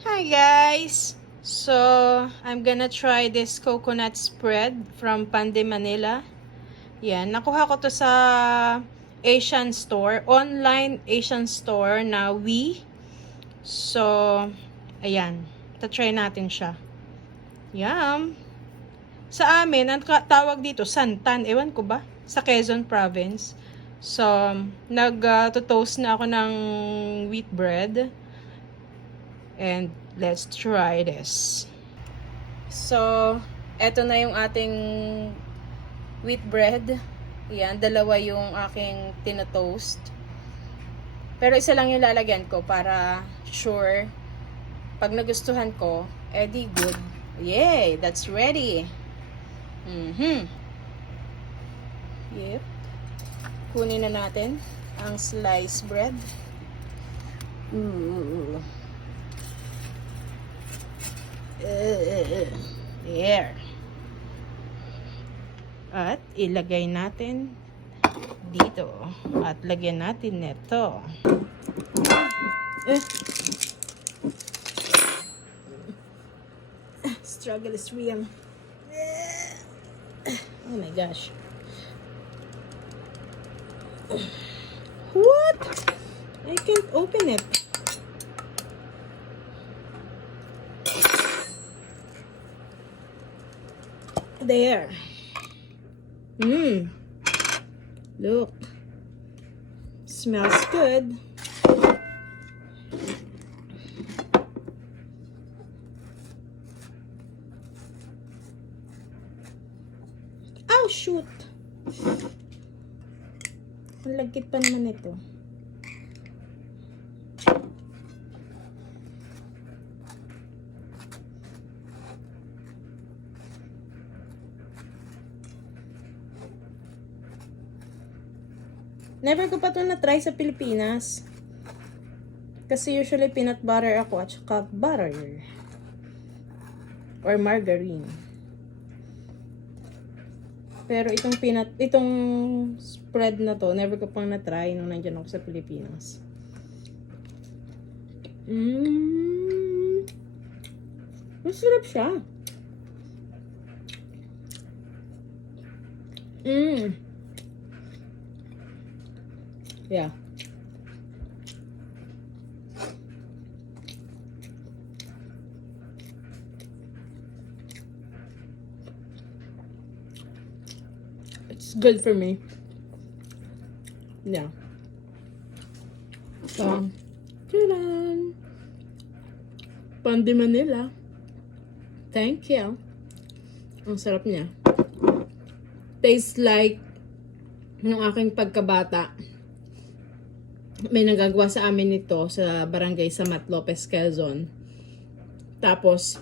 Hi guys! So, I'm gonna try this coconut spread from Pande Manila. Yan, nakuha ko to sa Asian store, online Asian store na We. So, ayan, try natin siya. Yum! Sa amin, ang tawag dito, santan, ewan ko ba? Sa Quezon Province. So, nag-toast na ako ng wheat bread. And let's try this. So, eto na yung ating wheat bread. Yan, dalawa yung aking tinatoast. Pero isa lang yung lalagyan ko para sure. Pag nagustuhan ko, edi good. Yay! That's ready. Yep. Kunin na natin ang sliced bread. Ooh. There. At ilagay natin dito. At lagyan natin neto. Struggle is real. Oh my gosh. What? I can't open it. There. Look. Smells good. Oh, shoot. Ang lagkit pa naman ito. Never ko pa ito na-try sa Pilipinas. Kasi usually peanut butter ako at saka butter. Or margarine. Pero itong spread na to, never ko pang na-try nung nandiyan ako sa Pilipinas. Masarap siya. Yeah. It's good for me. Yeah. So, tadaan! Pande Manila. Thank you. Ang sarap niya. Tastes like nung aking pagkabata. May nagagawa sa amin nito sa barangay sa Mat Lopez, Quezon. Tapos,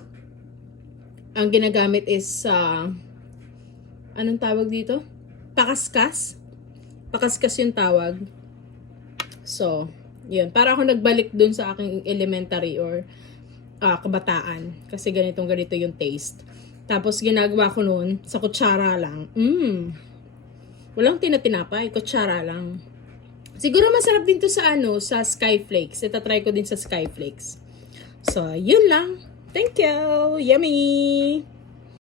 ang ginagamit is anong tawag dito? Pakaskas. Pakaskas yung tawag. So, yun. Para ako nagbalik dun sa aking elementary or kabataan. Kasi ganito yung taste. Tapos, ginagawa ko nun sa kutsara lang. Walang tinatinapay. Kutsara lang. Siguro masarap din to sa sa Skyflakes. Itatry ko din sa Skyflakes. So, yun lang. Thank you. Yummy!